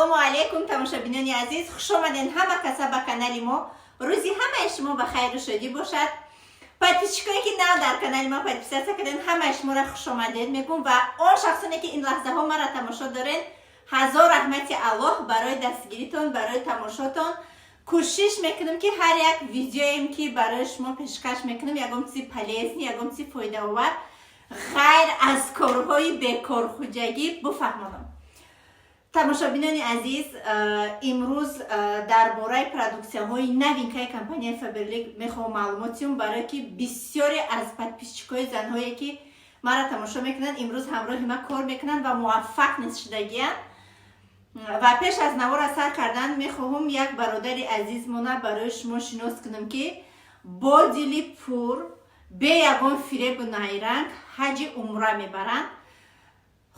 салому алейкум тамошобинони азиз, хуш омаден ҳама каса ба канали мо. Рӯзи ҳамаи шумо ба хайру шодӣ бошад. Подписчикое ки нав дар канали мо подписатсия карден, ҳамаи шуморо хуш омадед мегӯям ва он шахсоне ки ин лаҳзаҳо маро тамошо дорен, ҳазор раҳмати Аллоҳ барои дастгиритон, барои тамошотон. Кӯшиш мекунам ки ҳар як видеоем ки барои шумо пешкаш мекунам ягон чизи полезни, ягон чизи фоидаовар ғайр аз корҳои бекорхуҷагӣ буфаҳмонам. тамошобинони азиз, имрӯз дар бораи продуксияҳои новинкаи компанияи Faberlic мехоҳам маълумот диҳам, барое ки бисёре аз подписчикои занҳое ки маро тамошо мекунанд, имрӯз ҳамроҳи ма кор мекунанд ва муваффақ низ шудагианд. ва пеш аз навора сар кардан мехоҳам як бародари азизмона барои шумо шинос кунам ки бо дили пур бе ягон фиребу найранг ҳаҷи умра мебаранд.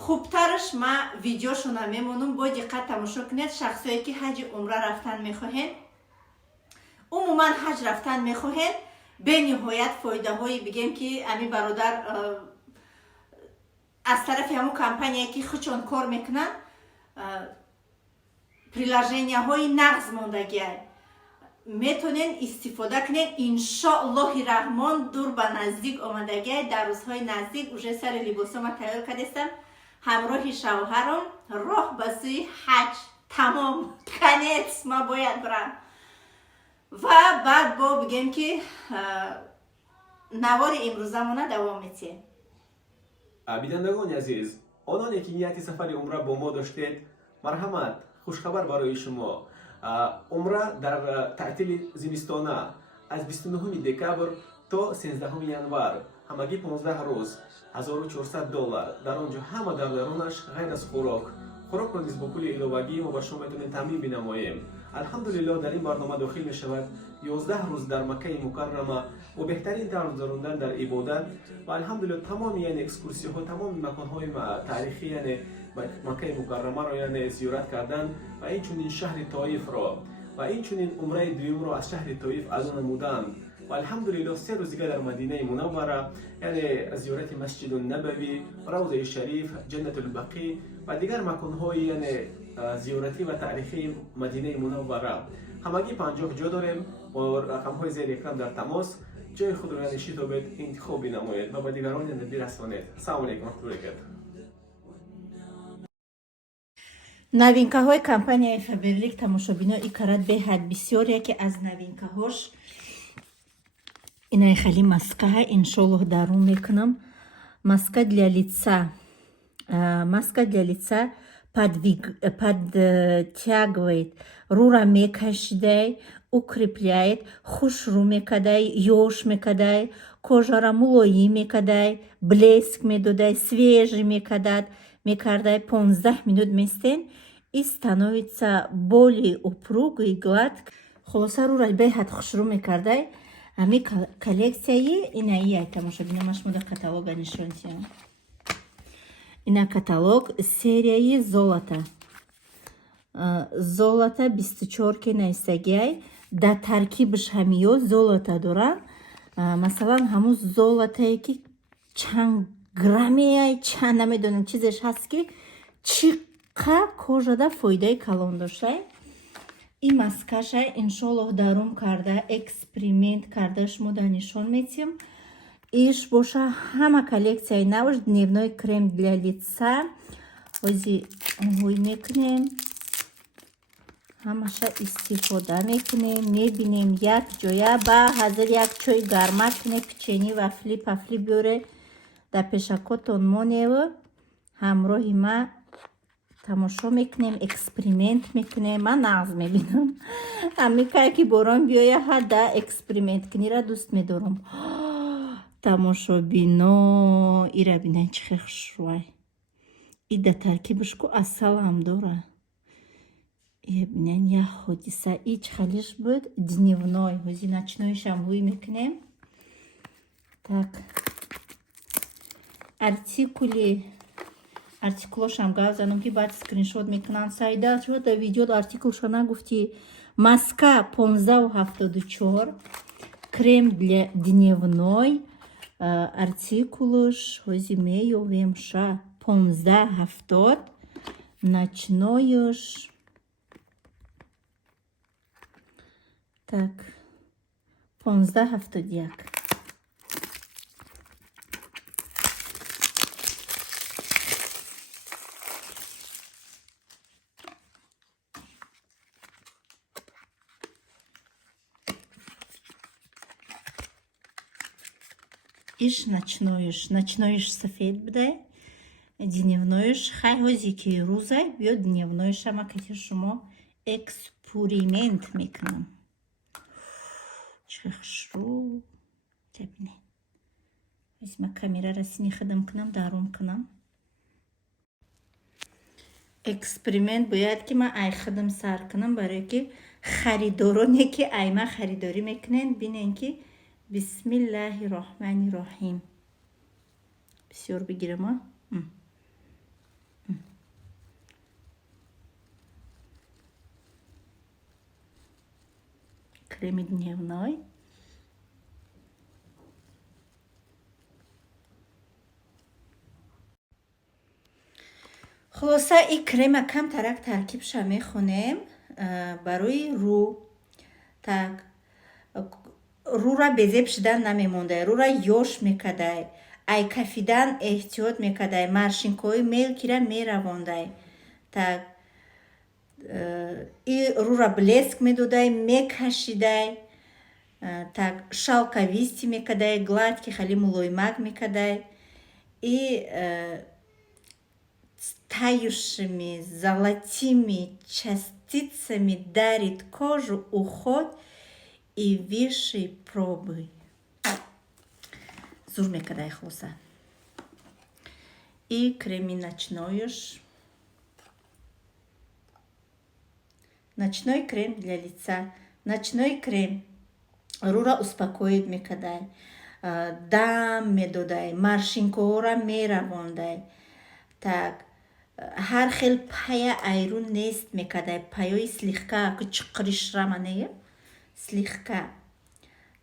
хубтараш ма видеошона мемонам, бо диққат тамошо кунед. шахсое ки ҳаҷи умра рафтан мехоҳед, умуман ҳаҷ рафтан мехоҳед, бениҳоят фоидаҳои бигем ки ами бародар аз тарафи ҳамун компания ки хучон кор мекунанд, приложенияҳои нағз мондагиай метонен истифода кунен. иншоаллоҳи раҳмон дур ба наздик омадагиай. дар рӯзҳои наздик уже сари либосома тайёр кардестам, ҳамроҳи шавҳарам роҳ ба сӯи ҳаҷ тамом конец ма бояд бирам. ва баъд бо бигем ки навори имрӯзамона давом метиҳем. бинандагони азиз, ононе ки нияти сафари умра бо мо доштед, марҳамат, хушхабар барои шумо. умра дар таътили зимистона аз 29 декабр то 13 январ, ҳамагӣ 15 рӯз, $1400. дар он ҷо ҳама дар дарунаш ғайр аз хӯрокро низ бо пули иловагӣ мо ба шумо метавонем таъмин бинамоем. алҳамдулиллоҳ дар ин барнома дохил мешавад 11 рӯз дар Маккаи Мукаррама бо беҳтарин тавр гузарондан дар ибодат ва алҳамдулиллоҳ тамоми экскурсияҳо, тамоми маконҳои таърихӣ ба Маккаи Мукаррамаро зиёрат кардан ва инчунин шаҳри Тоифро ва инчунин умраи дуюмро аз шаҳри Тоиф аду намуданд. ва алҳамдулиллоҳ 3 рӯз дига дар Мадинаи Мунаввара, зиёрати Масҷиду Набавӣ, Равзаи Шариф, Ҷаннатул Бақӣ ва дигар маконҳои зиёратӣ ва таърихии Мадинаи Мунаввара. ҳамагӣ 50 ҷо дорем. бо рақамҳои зери экран дар тамос ҷои худро шитобед, интихоб бинамоед ва ба дигарон бирасонед. Салому алейкум ва раҳматуллоҳи. новинкаҳои компанияи Faberlic тамошобино икарат беҳад бисёр. яке аз новинкаҳош инаи хали маска, иншоаллоҳ дарун мекунам. Маска для лица. Маска для лица подтягивает, рура мекашидай, укрепляет, хушрӯ мекадай, ёш мекадай, кожара мулоим мекадай, блеск медодай, свежий мекардай. 15 минут местен и становится более упругий, гладкий. Холоса рура беҳад хушрӯ мекардай. ами коллекцияи инаи тамошобино ма шумо дар каталога нишон диҳам. ина каталог серияи золота. Золота 24 ки наистагиай дар таркибаш ҳамиё золота дорам. масалан ҳамун золотае ки чанд граммеай, чанд намедонам чизеш ҳаст ки чӣ қадр кожада фоидаи калон доштае. ин маскаша иншоаллоҳ дарум карда эксперимент карда шумо дар нишон метиҳам. иш боша ҳама коллекцияи навш дневной крем для лица. ози оҳои мекунем, ҳамаша истифода мекунем, мебинем як ҷоя ба ҳазир як чой гармак куне, печени вафли пафли биёре дар пешакотон монева ҳамроҳи ма тамошо мекунем, эксперимент мекунем. ман нағз мебинам. амикае ки борон биёя ҳада эксперимент кунира дӯст медорам. тамошобино ира бинай чӣ хел хушрӯай. и дар таркибаш ку асалам дора. бинен як ҳодиса. и чӣ халиш буд дневной. ҳози начной шамбуӣ мекунем. так артикулошам гап занам ки баъд скриншот мекунам. сайда чӯ дар видео артикулша нагуфтӣ? маска 1574, крем для дневной. артикулаш ҳози меёвем ша 1570, ночноиш Так, 1571. Иш ночноиш сафед буда, дневноиш хайхозики рузай, бьё дневноиш ама кати шумо эксперимент мекунам. Чехшу. Табине. Возьма камера сини хадам кунам, дарум кунам. Эксперимент бояд ки ман ай хадам сар кунам барои ки харидороне ки айма харидорӣ мекунен бинен ки бисмиллаҳи роҳмани роҳим. Бисёр бигирам а? Креми дневной. خلاصه این کرم کم ترک ترکیبش میخونیم برای رو. так رو را безе пишидан намемондай, рура ёш мекардай, ай кафидан эҳтиёт мекардай, маршинкои мелкира меравондай. так и рура блеск медодай, мекашидай. так шалковисти мекардай, гладки хали мулоимак мекардай. И тающими золотыми частицами дарит кожу уход и высшей пробы. Зур мекардай хлоса. И креми ночноиш. Ночной крем для лица. Ночной крем рура успокоит мекардай. Дам медодай, маршинкоора меравондай. так ҳар хел пая айрун нест мекардай, паёи слегка чиқришраманея слегка.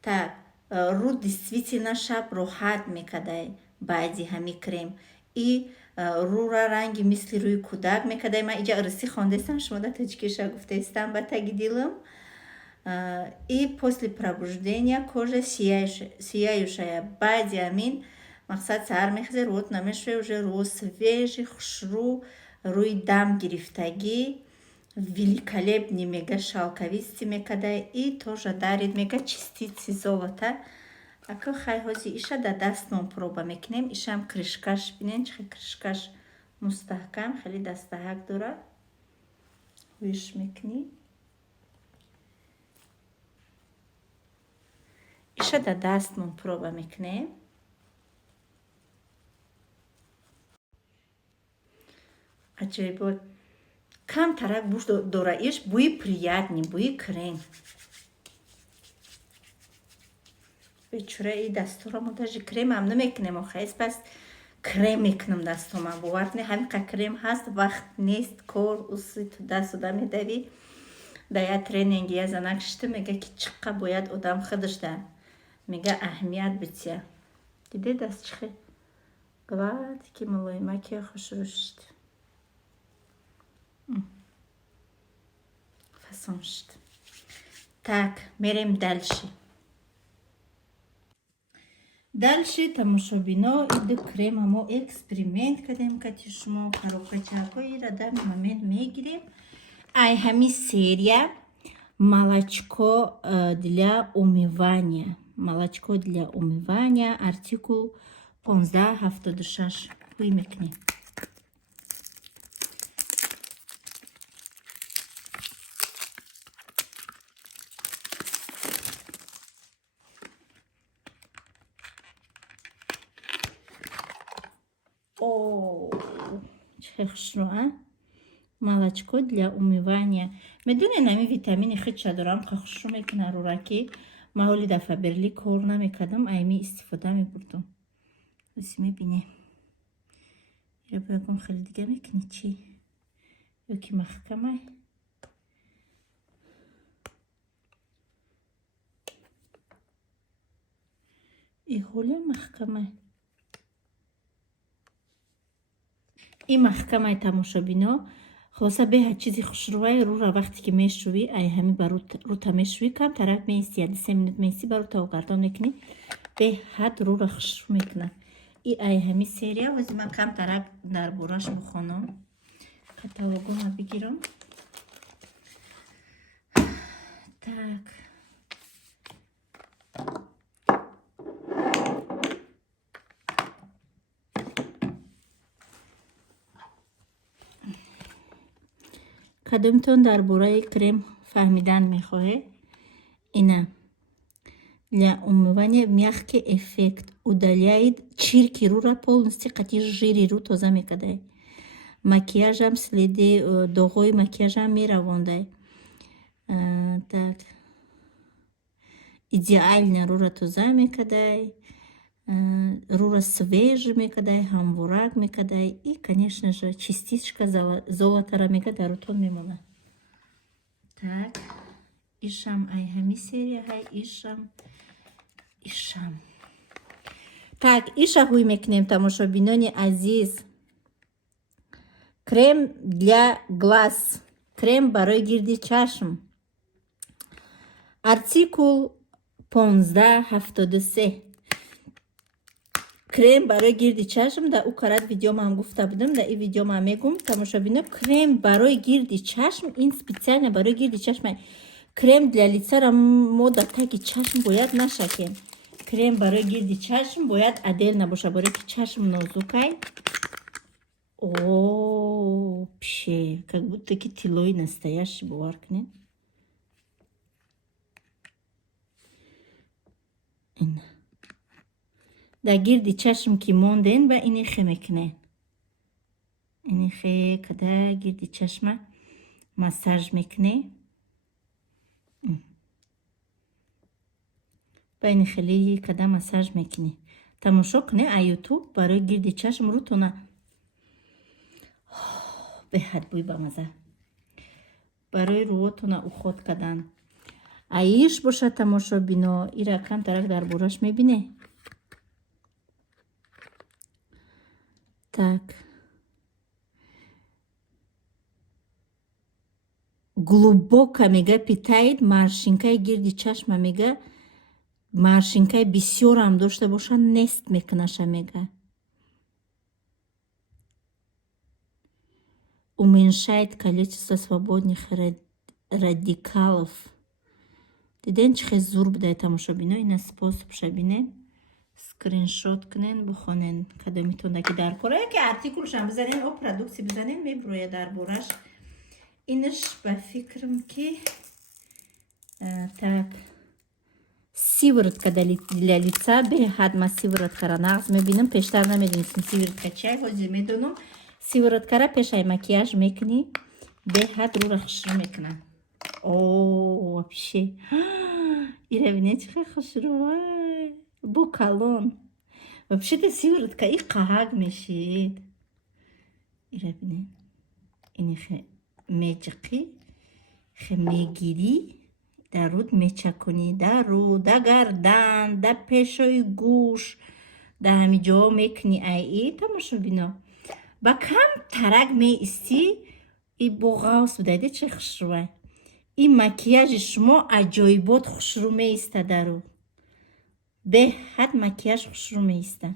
так ру действительно шаб роҳат мекардай баъди ҳами крем. И рура ранги мисли рӯи кӯдак мекардай. ман иҷа ирсӣ хондестам, шумо да таҷикиша гуфтестам ба таги дилам. И после пробуждения кожа сияющая. баъди ҳамин мақсад саҳар мехезед, рӯот намешӯе, уже рӯ свежи, хушрӯ, рӯи дам гирифтагӣ, великолепни мега шалковисти мекардай. И тоже дарит мега частици золота. ака хай ҳози иша да дастмон проба мекунем. ишам кришкаш бинен, чихе кришкаш мустаҳкам, хеле дастаҳак дорад. виш мекунӣ. иша да дастмон проба мекунем. аҷоибот кам тарак буш дора иш, буи приятни, буи крем. бечура и дастурамо даже кремам намекунем охайс, пас крем мекунам дастомам. бовар кунед ҳамиқа крем ҳаст, вақт нест, кор уси ту даст одам медавӣ. да я тренинги я занак шита мега ки чиққа бояд одам хидишда мега аҳамият бития. диде даст чихе гладки мулоимаки хушрӯшт. фасон шд. так мерем дальше. дальше тамошобино иду кремамо эксперимент кардем кати шумо коробкачаҳои радами момент мегирем. ай ҳами серия молочко для умывания. молочко для умывания, артикул 1576. Хуй мекунем. чехшро, молочко для умывания. медоне нами витамини хича дорам, хохшро мекуна рураки. ма ҳоли дафъа берли кор намекардам, айми истифода мебурдам. оси мебине. ира боягам хеле дига мекуни чи? ёки маҳкамай? и ҳоли маҳкамай. и маҳкамаи тамошобино خلاصه به چیزی خوشروای رو را وقتی که میشوی ای همین رو تا میشوی کم طرف میستی یا 3 minut میستی برو تا گردان میکنی به حد رو را خوشرو میکنه ای همین سریه وزی من کم طرف در بورش بخونم کتالوگو ما بگیرم так کدومتون در باره کرم فهمیدن میخواه اینا для умывания мягкий эффект удаляет чирки рура полностью қати жири ру тоза мекадай макияжам следи доғои макияжам меравондай так идеально рура тоза мекадай рура свежий мекадай ҳамворак мекадай и конечно же частичка золотара мекадай рутон мемона так ишам ай ҳами серия ҳай ишам так иша ҳуй мекунем тамошобинони азиз крем для глаз крем барои гирди чашм артикул 1573 крем барои гирди чашм да ӯ карат видеома ҳам гуфта будам да ин видеома ҳам мегум тамошобино крем барои гирди чашм ин специально барои гирди чашм крем для лицара мо да таги чашм бояд нашакем крем барои гирди чашм бояд отдельно боша барои ки чашм нозукай о пше как будто ки тилои настоящий бовар кунед ин да гирди чашм ки монден ба ини хе мекунед ини хе када гирди чашма массаж мекунед ба ини хеле када массаж мекунед тамошо кунед а ютуб барои гирди чашм рутона беҳад бӯй ба маза барои рӯотона уход кадан аиш боша тамошобино ира кам тарак дар бораш мебине так глубоко мега питает маршинкаи гирди чашма мега маршинкаи бисёрам дошта боша нест мекунаша мега уменьшает количество свободных радикалов диден чӣ хел зур буда тамошобино ина способ шабине скриншот кунен бихонен кадомитона ки дар кора яке артикулшам бизанен о продукция бизанен меброя дар бораш инаш ба фикрам ки так сиворотка для лица беҳад ма сивороткара нағз мебинам пештар намедонистам сиворотка чай ҳозир медонам сивороткара пешай макияж мекунӣ беҳад рура хушрӯ мекунад о вообще ира бинед чӣ хел хушрӯвай бо калон вообще-то сиворотка и қаҳак мешид ира бинед ини хе меҷиқӣ хе мегирӣ дар руд мечакунӣ дар руд да гардан да пешои гӯш да ҳами ҷоҳо мекунӣ ай тамошобино ба кам тарак меистӣ и бо ғавс будаиде чӣ хушрӯвай ин макияжи шумо аҷоибот хушрӯ меиста дару беҳад макияж хушрӯ меиста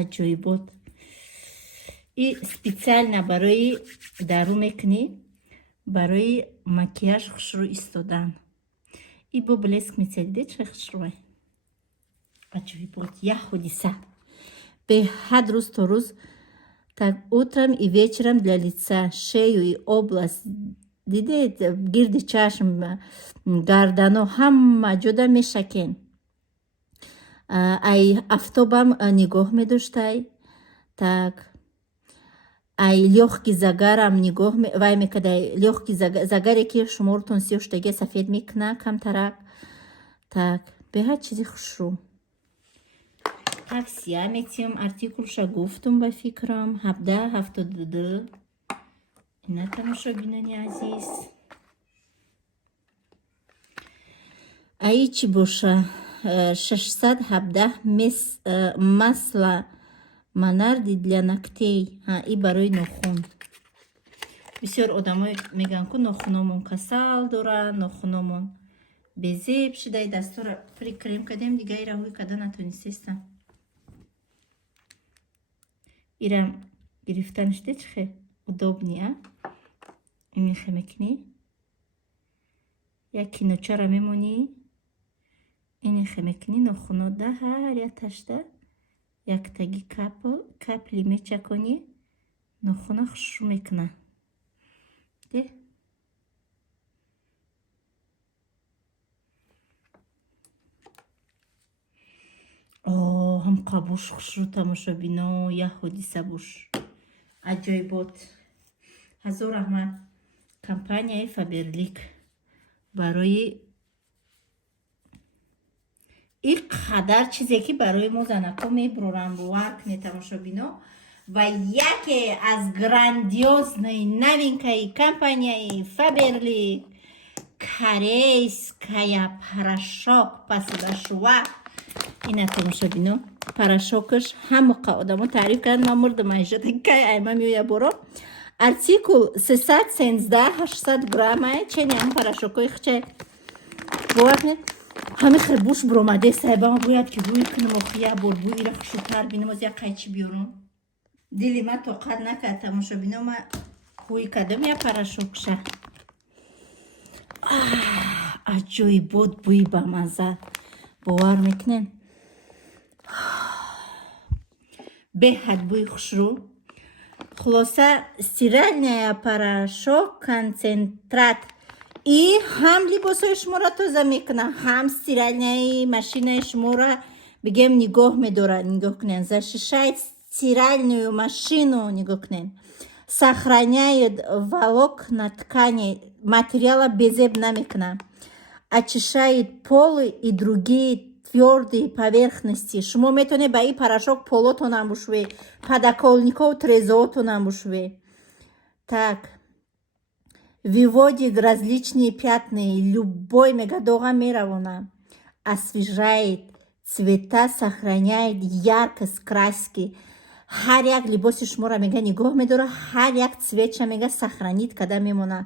аҷоибот и специально барои дару мекунӣ барои макияж хушрӯ истодан и бо блеск мецедиде чӣ хушрӯвай аҷоибот як ҳодиса беҳад рӯз то рӯз так утром и вечером для лица шею и область дидед гирди чашм гардано ҳама ҷода мешакен ай афтобам нигоҳ медоштай так ай лёгкий загарам нигоҳ вай мекадай лёгкий загаре ки шуморутон сиёштаги сафед мекуна камтарак так беҳад чизи хушрӯ так сиаметиум артикулша гуфтум ба фикрам 1772 ина тамошобинони азиз аи чӣ боша 617 масла манарди для ногтей. И барои нохун. бисёр одамой мегӯянд ку нохуномон касал дорад, нохуномон безеб шидаи дастора пури крем кардем, дига ира ҳуй карда натонистестам. Ирам гирифтанаш де чӣ хе удобни, а? Ини хе мекунӣ. Як киночара мемонӣ. Ини хе мекунӣ нохунода ҳар якташда як таги капли мечаконӣ. Нохуна хушрӯ мекуна. Де? ҳам қабуш хушрӯ тамошобино, я ҳодиса буш. Аҷоибот. ҳазор раҳмат компанияи Фаберлик барои ин қадар чизе ки барои мо занако мебурорам бовар кунед тамошобино. Ва яке аз грандиознаи новинкаи компанияи Фаберлик корейская порошок посудошва. Ина тамошобино порошокаш ҳамақа одамо таъриф кардан, ман мурдам айшода кай айма меоя боро. Артикул 313-800 граммай чени ҳам порошокои хичай бовакнед. ҳами хе буш буромаде сайбама бояд ки бӯй кунам охи я бор бӯй ира хушрӯтар бинам аз як қайчи биёрам. Дили ма тоқат накард тамошобино, ма ҳуй кардам я порошокша. Аҷоибот бӯи бамаза бовар мекунем. Беҳад бӯи хушрӯ. Хулоса стиральная порошок концентрат. И ҳам либосои шуморо тоза мекуна, ҳам стиральняи машинаи шуморо бигем нигоҳ медорад. Нигоҳ кунед. Защищает стиральную машину. Нигоҳ кунед. Сохраняет волокна ткани. Материала безеб намекуна. Очищает полы и другие твёрдые поверхности. Шумо метавонед ба ин порошок полотонам бушӯе, подоконников трезоотонам бушӯе. Так. Выводит различные пятна, любой мегадога меравона. Освежает цвета, сохраняет яркость краски. Ҳар як либоси шуморо мега нигоҳ медора, ҳар як цветша мега сохранит када мемона.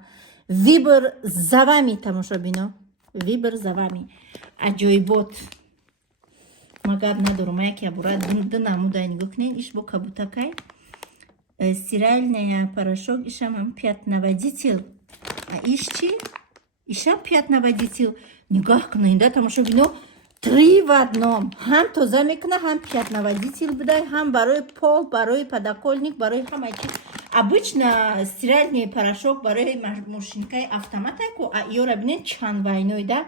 Вибр за вами тамошобино. Вибр за вами. Аҷоибот. Ма гап надорам, ма яке бора ду намуда нигоҳ кунед. Иш бо кабутакай. Стиральная порошок, ишам пятноводитель. А иш чи? Ишам пятноводитель. Нигоҳ кунед, да тамошобино. 3 в одном. Ҳам тоза мекуна, ҳам пятноводитель будай, ҳам барои пол, барои подоконник, барои ҳамаи чиз. Обычно стиральный порошок барои машинкаи автоматайку, а иёра бинед чандвайной, да?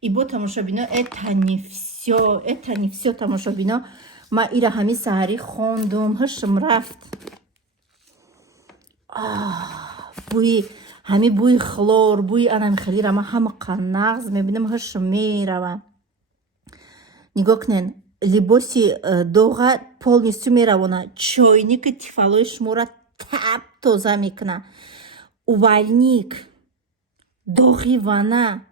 И бо тамошобино это не всё тамошобино. Ма ира ҳами саҳари хондум, ҳушм рафт. бӯи ҳами бӯи хлор, бӯи анами халира ма ҳамақа нағз мебинам, ҳушм мерава. Нигоҳ кунед, либоси доға полностью меравона. Чойники тифалои шуморо таб тоза мекуна. Увальник, доғи вана,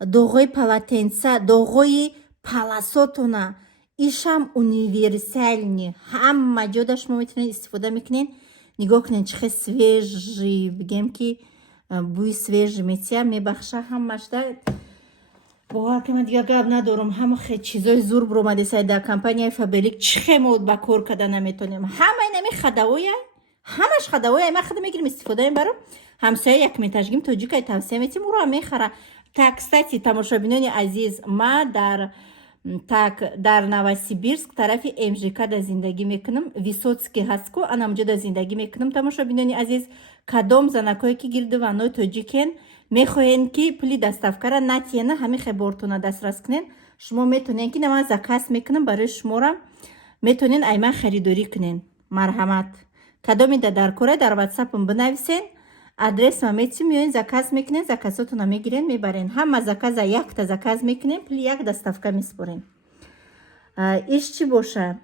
доғои полотенца, доғои паласотона. Ишам универсальни. Ҳама ҷода шумо метавонед истифода мекунед. Нигоҳ кунед чӣ хел свежи, бигем ки бӯи свежи метия, мебахша ҳамашда. бовар ки ман дига гап надорам, ҳама хел чизои зур буромаде сай дар компанияи Фаберлик чӣ хел мо ба кор карда наметавонем. Ҳама инами хадавоя, ҳамаш хадавоя, ма хада мегирем истифодаем баро. ҳамсоя як метажгим тоҷикай тавсия метим, уро мехара. Так, кстати, тамошобинони азиз, ма дар Новосибирск тарафи МЖК да зиндагӣ мекунам. Висоцкий ҳаст ку, анамҷо да зиндагӣ мекунам. Тамошобинони азиз, кадом занакое ки гирду ванои тоҷикен мехоҳед ки пули доставкара натиена ҳами хебортона дастрас кунед, шумо метавонед ки наман заказ мекунам барои шумора, метавонед айма харидорӣ кунед. Марҳамат. Кадомида дар кора дар ватсапам бинависен, адресма метим, меоин заказ мекунед, заказотона мегирен, мебарен. Ҳама заказа якта заказ мекунем, пули як доставка меспорем. Иш чӣ боша?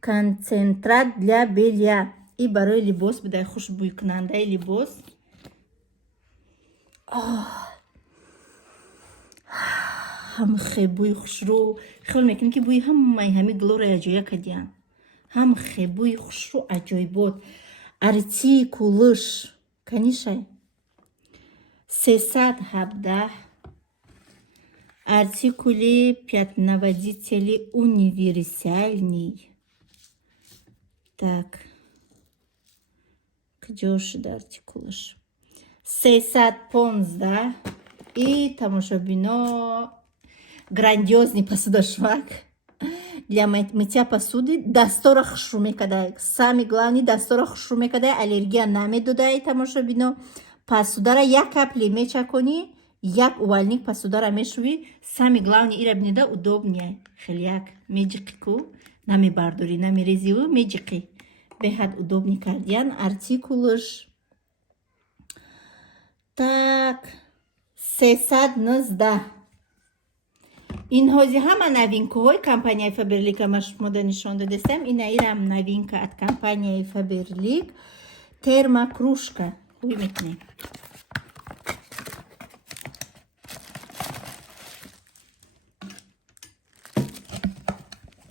Концентрат для белья. И барои либос будай, хушбӯйкунандаи либос. ҳам хе бӯи хушрӯ хел мекунем ки бӯи ҳамаи ҳами глория ҷоя кадиям. ҳам хебуи хушу аҷоибот артикулыш канишай 317 артикули пятноводители универсальный. Так, куҷо шуда артикулыш 315 и тамошобино грандиозный посудошвак для мытья посуды дастора хушру мекардай. Самый главный дастора хушру мекардай, аллергия намедодай. Тамошобино посудара як капли мечакони, як увальник посудара мешуви. Самый главный ира бинеда удобнее. Хелияк меджиқику намебардори намерезиву меджиқи беҳад удобный кардиян артикулыш. Так 319 инҳози ҳама новинкаҳои компанияи Faberlic ма шумода нишон додастам. Ина ирам новинка от компанияи Faberlic термокружка. Хуй метне.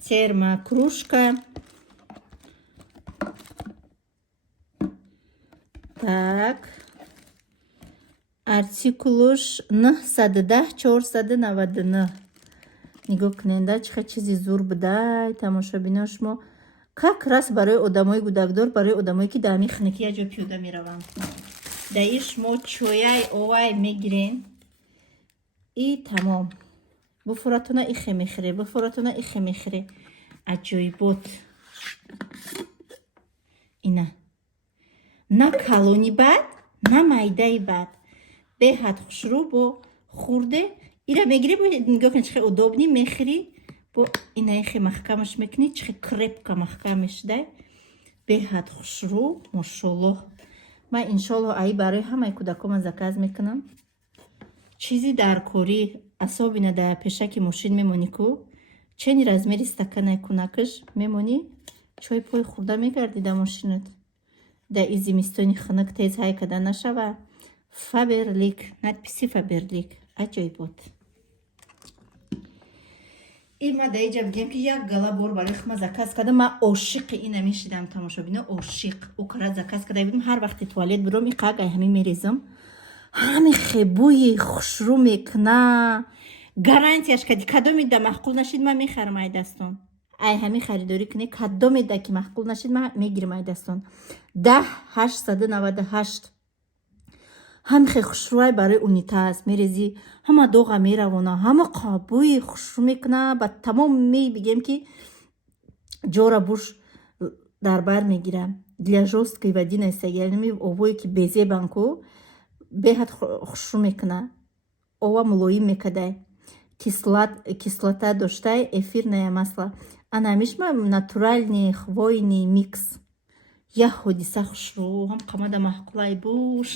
Термокружка. Так. Артикулуш 910 499. нигоҳ кунанда чиха чизи зур будай. Тамошобино шумо как раз барои одамои гудакдор, барои одамое ки дар мехне ки яҷо пиёда мераванд. Даи шумо чояй овай мегирен и тамом. Буфуратона ихе мехире, буфуратона ихе мехире. Аҷоибот. Ина на калони бад, на майдаи бад. Беҳад хушрӯ бо хурде ира мегири бо нигоҳ кунед чихе удобни мехири бо ина ихе маҳкамаш мекунӣ чихе крепка маҳкам мешудай. Беҳад хушрӯ мошоллоҳ. Ман иншоллоҳ аи барои ҳамаи кӯдакоман заказ мекунам. Чизи даркорӣ асобина дар пешаки мошин мемонӣ ку чени размери стаканаи кӯнакаш мемонӣ чой пой хурда мегарди дар мошинат. Дар и зимистони хунук тез ҳай када нашава. Faberlic, надписи Faberlic. Аҷоибот. И ма дар иҷа бигем ки як гала бор барои хума заказ кардам. Ман ошиқи ина мешидам тамошобино ошиқ. Укара заказ када будем ҳар вақти туалет буром и қаг ай ҳами мерезам. Ҳами хебуи хушрӯ мекуна. Гарантияш кади кадоми да маҳқул нашид ман мехарам ай дастон. Ай ҳами харидорӣ кунӣ кадоме да ки маҳқул нашид ман мегирам ай дастон. 10,898 ҳамихе хушрӯай барои унитаз мерези ҳама доға меравона ҳама қобуи хушрӯ мекуна ба тамом мебигем ки ҷора буш дар бар мегира для жёсткой воды настаянами овое ки безебанку беҳад хушрӯ мекуна ова мулоим мекадай кислота доштай эфирное масло анамишма натуральный хвойный микс я ҳодиса хушрӯ ҳам қамада маҳқулай буш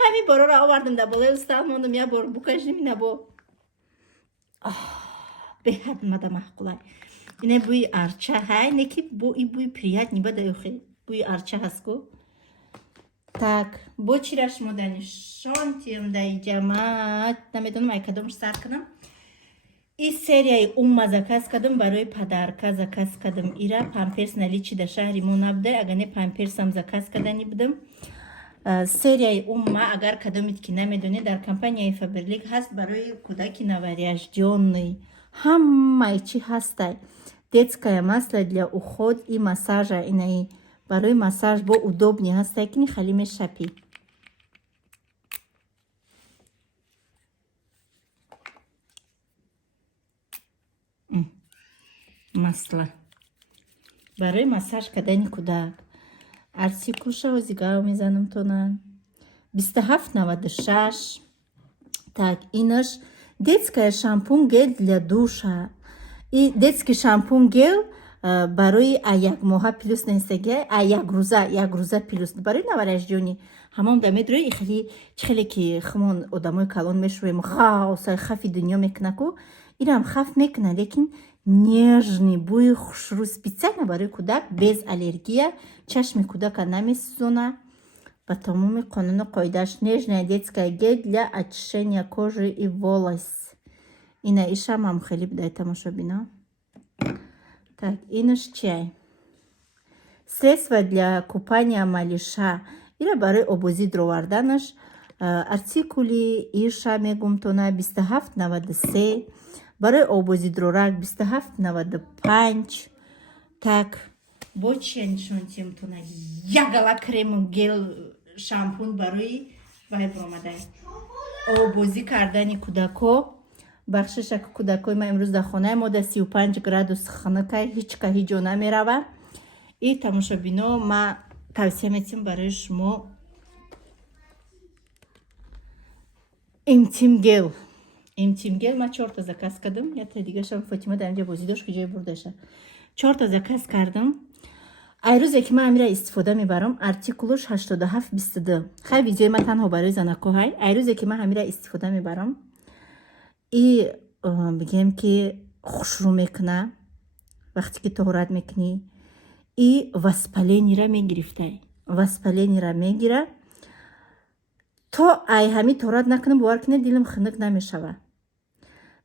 ҳами борора овардам да болаи устав мондам я бор букашдим ина бо беҳад мада маҳқулай ина бӯи арча ҳай не ки бо и бӯи приятни бада ёхе бӯи арча ҳастку. Так бо чира шумо да нишон тиём да иҷамат намедонам ай кадомш сар кунам. И серияи умма заказ кардам барои падарка заказ кардам. Ира памперс наличи да шаҳри мо набудай агар не памперсам заказ кардани будам. Серияи умма агар кадомит ки намедонед дар компанияи Faberlic ҳаст барои кӯдаки новорождённый ҳамаи чи ҳастай. Детское масло для уход и массажа инаи барои массаж бо удобни ҳастай ки хали мешапӣ. Масло барои массаж кардани кӯдак. Артикулша озигав мезанам тонан 2796. Так инаш детская шампунь гел для душа и детский шампунь гел барои як моҳа плюс нестаги як рӯза плюс барои новорождёни ҳамон да медрои хели чихеле ки хумон одамои калон мешувем хаосай хафи дунё мекунаку ирам хаф мекуна лекин нежный бӯи хушрӯ специально барои кӯдак без аллергия чашми кӯдака намесӯзона по тамоми қонуну қоидааш. Нежная детская гель для очищения кожи и волос. Ина ишам ҳам хеле будай тамошобино. Так инаш чай Средства для купания малыша. Ира барои обозӣ дроварданаш артикули иша мегумтона 2793, барои обозидрорак 2795. Так, бо чия нишонтиямтона ягала крему гел шампун барои вай бромадай обозӣ кардани кӯдако. бахшишак кӯдакои ман имрӯз дар хонаи мо дар 35 градус ханакай ҳеҷ ка ҳиҷо намерава. И тамошобино ма тавсия метим барои шумо имтимгел ма 4 заказ кардам. Якта дигашам Фотима дар инҷа бозӣ дошт ки ҷои бурдаша 4 заказ кардам. айрӯзе ки ман амира истифода мебарам артикулуш 8722. хай видеои ман танҳо барои занако ҳай. айрӯзе ки ман амира истифода мебарам и бигем ки хушрӯ мекуна вақте ки тоҳорат мекунӣ и воспаленира мегирифтай воспаленира мегира то ай ҳами тоҳорат накунам бовар кунед дилам хунук намешава.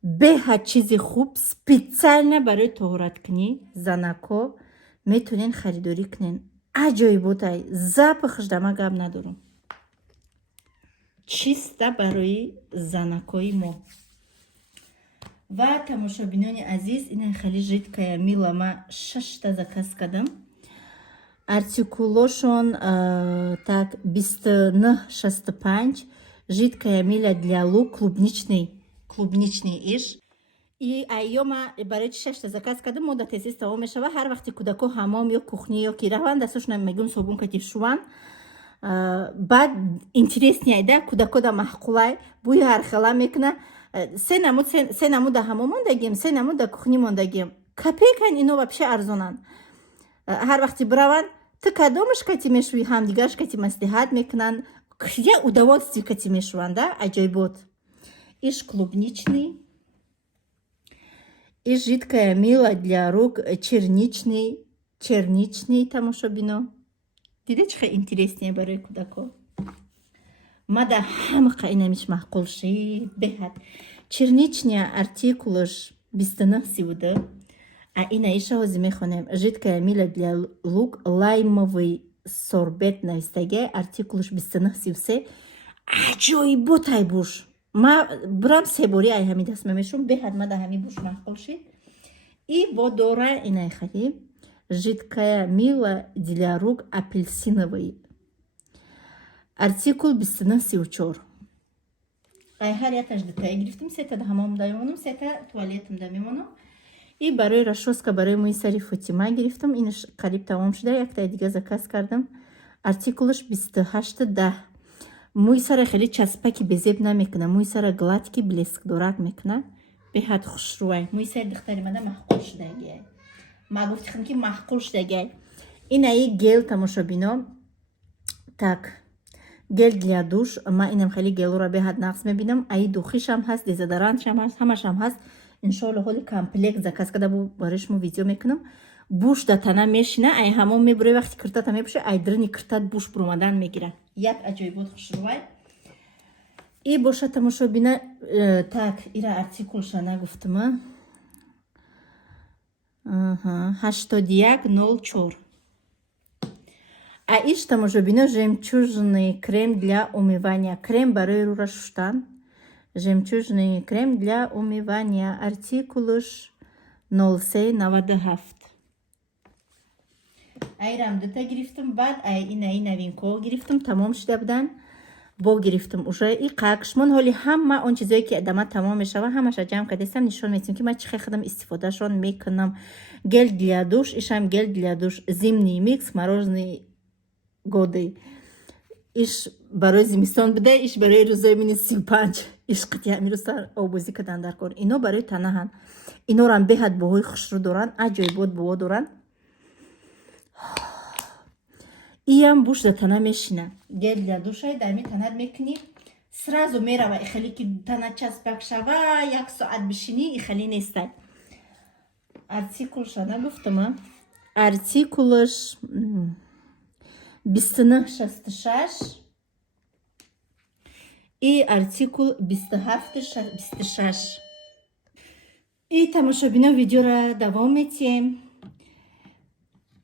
беҳад чизи хуб специально барои тоҳораткунӣ занако метонен харидорӣ кунен. аҷоиботай запахш дама гап надорам. чиста барои занакои мо. ва тамошобинони азиз ина хали жидкая мила ма 6 заказ кардам. артикулошон так 2965. жидкая мила для лук клубничный иш. И айёма барои 6 заказ кардам. Мода тез тамом мешава. ҳар вақти кӯдако ҳамом ё кухни ё ки раванд дасташон мегӯм собун кати шуван. баъд интересни айда кӯдако да маҳқулай бӯи ҳархела мекуна. се намуд да ҳамом мондагем, се намуд да кухни мондагем. копейкан ино вообще арзонанд. ҳар вақти бираванд ту кадомаш кати мешуви ҳамдигараш кати маслиҳат мекунанд. я удовольствие кати мешуванд. аҷоибот. иш клубничный. иш жидкая мила для рук черничный тамошобино. дида чӣ хеле интереснее барои кӯдако. мада ҳамақа инамиш маҳқул шид беҳад. черничния артикулаш 2932. А ина иша ҳозир мехонем. жидкая мила для лук лаймовый сорбет навистаги артикулаш 2933. аҷоиботай буш. ма бурам себори ай ҳами даст мемешум беҳад мада ҳами буш маҳқул шид. И водора инай хали жидкая мила для рук апельсиновый. артикул 2934. ай ҳар якаш дутае гирифтем. сета да ҳамом да мемонам, сета туалетам да мемонам. И барои расческа барои мӯи сари Фотима гирифтам. инаш қариб тамом шуда. Яктаи дига заказ кардам. артикулаш 2810. мӯи сара хеле часпаки безеб намекуна. мӯи сара гладки блескдорак мекуна. беҳад хушрӯай. мӯи сари духтари мада маҳқул шудагиай. ма гуфтихам ки маҳқул шудагиай. инаи гел тамошобино. так гел для душ. ма инам хеле гелора беҳад нақс мебинам. аи духишам ҳаст, дезодорантшам ҳаст, ҳамашам ҳаст. иншоалло ҳоли комплект заказ карда барои шумо видео мекунам. буш да тана мешина. ай ҳамон мебуре вақти киртата мепӯше ай дрини киртат буш буромадан мегира. як аҷоибот хушрӯай. И боша тамошобина. так ира артикулша нагуфтама. 8104. А иш тамошобина жемчужный крем для умывания. Крем барои рӯра шуштан. жемчужный крем для умывания. артикулуш 0397. айрам дута гирифтам. баъд ай инаи новинко гирифтам. тамом шуда будан. бо гирифтам уже и қакшмон. ҳоли ҳама он чизое ки дама тамом мешава ҳамаша ҷамъ кардастам нишон метим ки ман чӣ хеле истифодашон мекунам. гел для душ. ишам гел для душ. зимний микс мороженый годы. иш барои зимистон буда. иш барои рӯзои мини 35. иш қати ҳамирӯза обозӣ кардан дар кор. ино барои танаҳан. инорам беҳад боҳои хушрӯ доранд. аҷоибот бо доранд. иям буш да тана мешина. гел для душай дарми танат мекунӣ. сразу мерава. ихеле ки тана часпак шава 1 соат бишинӣ ихеле нестай. артикулша нагуфтама. артикулаш 2966. и артикул 2726. и тамошобино видеора давом метиҳем.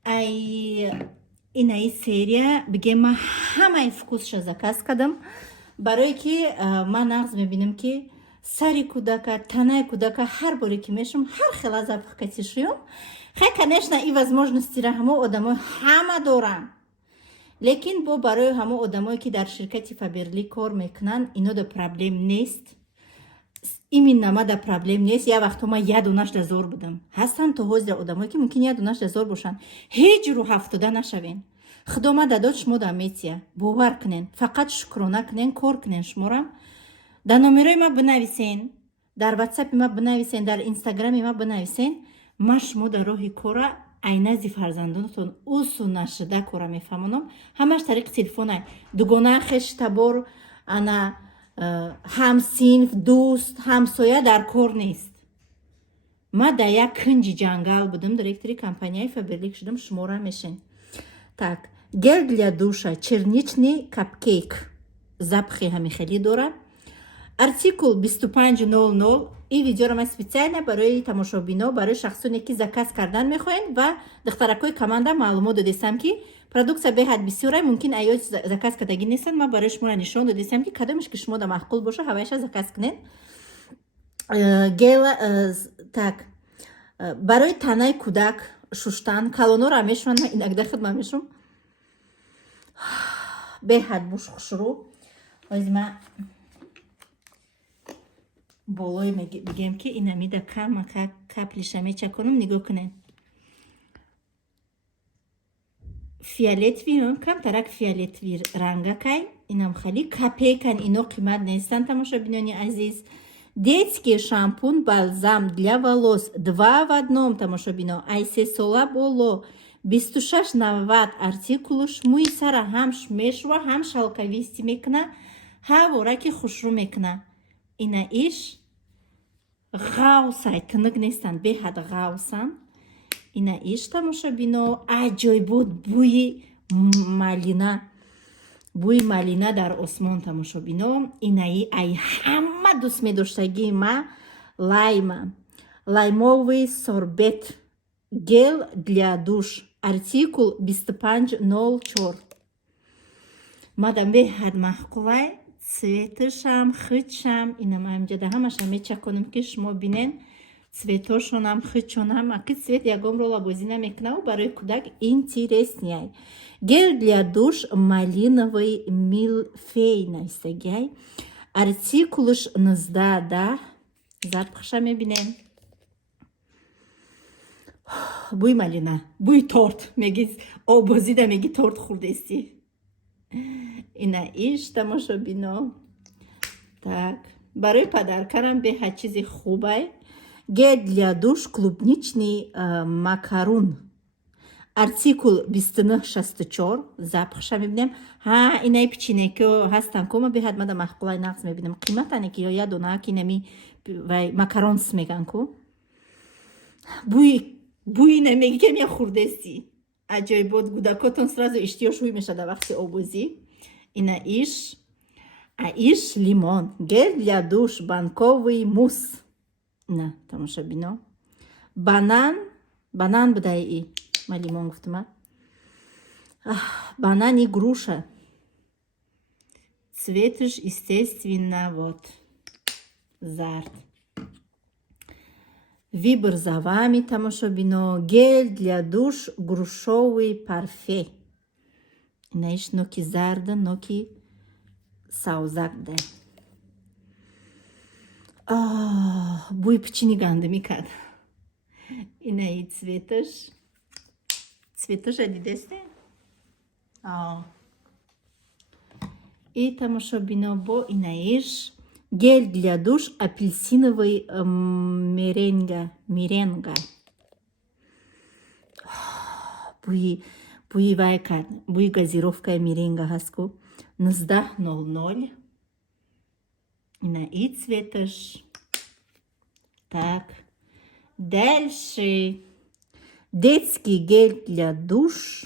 инаи серия биге ман ҳамаи вкусша заказ кардам, барое ки ман нағз мебинам ки сари кӯдака, танаи кӯдака ҳар боре ки мешум ҳар хела запах кати шуём. Хай, конечно, и возможностиро ҳамо одамои ҳама доранд, лекин бо барои ҳамо одамое ки дар ширкати Фаберли кор мекунанд, инода проблем нест. Именно мада проблем нест. Я вақто ма 1,000 будам. Ҳастанд то ҳозир одамое ки мумкин 1,000 бошанд. Ҳеҷ рӯ 70 нашавен. Худо ма дадод шумо да метия. Бовар кунен. Фақат шукрона кунен, кор кунен шуморам. Дар номерои ма бинависен, дар WhatsApp ма бинависен, дар Instagram ма бинависен. Ма шумо дар роҳи кора айнази фарзандонатон усу нашуда кора мефаҳмонам. Ҳамаш тариқи телефонай. Дугона хеш табор ана ҳамсинф, дӯст, ҳамсоя дар кор нест. Ма дар як кунҷи ҷангал будам, директори компанияи Фаберлик шудам, шумора мешен. Так, гел для душа, черничный капкейк. Запахи ҳамихелӣ дорад. Артикул 2500. И видеоро ман специально барои тамошобино, барои шахсоне ки заказ кардан мехоҳанд ва духтаракои команда маълумот додестам ки продукция беҳад бисёра, мумкин айёи заказ кардагӣ нестанд. Ман барои шуморо нишон додестам ки кадомаш ки шумо да маъқул боша ҳавайша заказ кунед. Так, барои танаи кӯдак шуштан, калонора мешунанд, ман инакда хидма мешум. Беҳад буш хушрӯ. Ҳозир ман болой бигем ки инамида кама каплиша мечаконам, нигоҳ кунед. Фиолетови камтарак фиолетови рангакай, инам хали капекан, ино қимат нестанд, тамошобинони азиз. Детский шампунь бальзам для волос 2 в 1, тамошобино. Ай 3 сола боло 26,90 артикулуш мӯи сара ҳам мешува, ҳам шалкавистӣ мекуна, ҳавора ки хушрӯ мекуна. Ина иш ғавсай, тинук нестанд, беҳад ғавсанд. Ина иш тамошобино аҷоибот, бӯи малина дар осмон, тамошобино. Инаи ай ҳама дӯст медоштагии ма лайма. Лаймовый сорбет гел для душ. Артикул 2504. Мадам беҳад маҳқулай. Цветашам, хитшам, инам амҷада ҳамаша мечаконам ки шумо бинен. Цветошонам, хитшонам, аки цвет ягонро лабозӣ намекунам, барои кӯдак интересняй. Гел для душ малиновый милфей наистагиай. Артикулуш 1910. Запахша мебинен. Бӯи малина, бӯи торт, меги обозида, меги торт хурдестӣ. Ина иш тамошобино. Так, барои падаркарам беҳад чизи хубай. Гел для душ клубничный макарун. Артикул 2964. Запахша мебинем. Ҳа, инаи печенеки ҳастан ко ма беҳад мада маҳқулай нағз мебинем. Қиматане ки ё я донаки нами вай макаронс меган ко. Бӯи намеги кем я хурдести. Аҷоибот, гудакотон сразу иштиёшуй меша дар вақти обозӣ. Ина иш, а иш лимон. Гел для душ банковый мусс. На, тамошобино. Банан будай и. Ма лимон гуфтама. Банани груша. Цветуш естественно вот. Зард. Выбор за вами, тамошобино. Гель для душ грушовый парфе. Инаиш ноки зарда, ноки савзак дай. Бӯи печени ганда мекард. Инаи цветаш. Цветаша дидесте? И тамошобино бо инаиш. Гель для душ апельсиновый меренга. Бӯи вай кард. Бӯи газировкаи меренга ҳаст ку. 19:00. Ина и цветаш. Так. Дальше. Детский гель для душ.